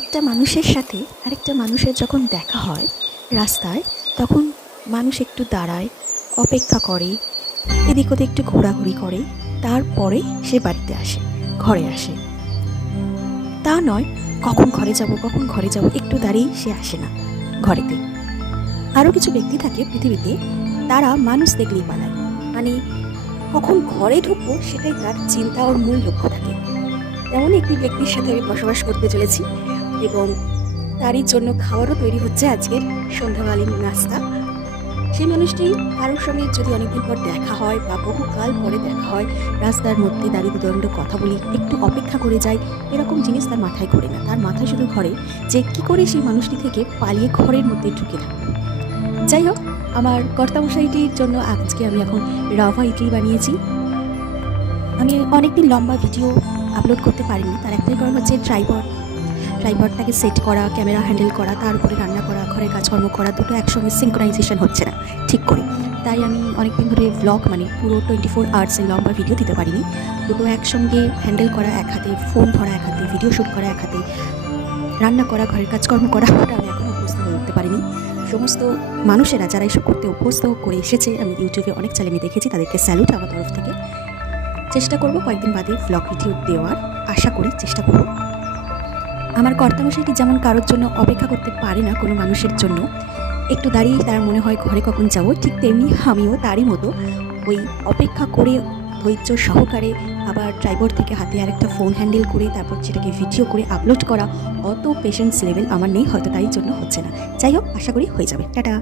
একটা মানুষের সাথে আরেকটা মানুষের যখন দেখা হয় রাস্তায়, তখন মানুষ একটু দাঁড়ায়, অপেক্ষা করে, এদিক ওদিক একটু ঘোরাঘুরি করে, তারপরে সে বাড়িতে আসে, ঘরে আসে। তা নয় কখন ঘরে যাব একটু দাঁড়িয়েই সে আসে না ঘরেতে। আরও কিছু ব্যক্তি থাকে পৃথিবীতে, তারা মানুষ দেখলেই পালায়, মানে কখন ঘরে ঢুকবো সেটাই তার চিন্তা ওর মূল লক্ষ্য থাকে। তেমন একটি ব্যক্তির সাথে আমি বসবাস করতে চলেছি এবং তারই জন্য খাবারও তৈরি হচ্ছে আজকের সন্ধ্যাকালীন নাস্তা। সেই মানুষটি কারোর সঙ্গে যদি অনেকদিন পর দেখা হয় বা বহুকাল পরে দেখা হয়, রাস্তার মধ্যে দাঁড়িয়ে দুদণ্ড কথা বলি, একটু অপেক্ষা করে যাই, এরকম জিনিস তার মাথায় ঘোরে না। তার মাথায় শুধু ঘরে যে কী করে সেই মানুষটি থেকে পালিয়ে ঘরের মধ্যে ঢুকে থাকবে। যাই হোক, আমার কর্তামশাইটির জন্য আজকে আমি এখন রাভা ইডলি বানিয়েছি। আমি অনেকদিন লম্বা ভিডিও আপলোড করতে পারিনি, তার একটাই কারণ হচ্ছে ট্রাইপডটাকে সেট করা, ক্যামেরা হ্যান্ডেল করা, তার উপরে রান্না করা, ঘরের কাজকর্ম করা, দুটো একসঙ্গে সিঙ্ক্রোনাইজেশন হচ্ছে না ঠিক করে। তাই আমি অনেকদিন ধরে ব্লগ মানে পুরো 24 আওয়ার্সের লম্বা ভিডিও দিতে পারিনি। দুটো একসঙ্গে হ্যান্ডেল করা, এক হাতে ফোন ধরা, এক হাতে ভিডিও শ্যুট করা, এক হাতে রান্না করা, ঘরের কাজকর্ম করা, ওটা আমি এখনও অভ্যস্ত হয়ে উঠতে পারিনি। সমস্ত মানুষেরা যারা এসব করতে অভ্যস্ত করে এসেছে, আমি ইউটিউবে অনেক চ্যানেলে দেখেছি, তাদেরকে স্যালুট আমার তরফ থেকে। চেষ্টা করব কয়েকদিন বাদে ব্লগ ভিডিও দেওয়ার, আশা করি চেষ্টা করব। আমার কর্তামশাইটি যেমন কারোর জন্য অপেক্ষা করতে পারে না, কোনো মানুষের জন্য একটু দাঁড়িয়ে তার মনে হয় ঘরে কখন যাব, ঠিক তেমনি আমিও তারই মতো ওই অপেক্ষা করে ধৈর্য সহকারে, আবার ট্রাইপড থেকে হাতে আরেকটা ফোন হ্যান্ডেল করে তারপর সেটাকে ভিডিও করে আপলোড করা, অত পেশেন্স লেভেল আমার নেই, হয়তো তাই জন্য হচ্ছে না। যাই হোক, আশা করি হয়ে যাবে। টাটা।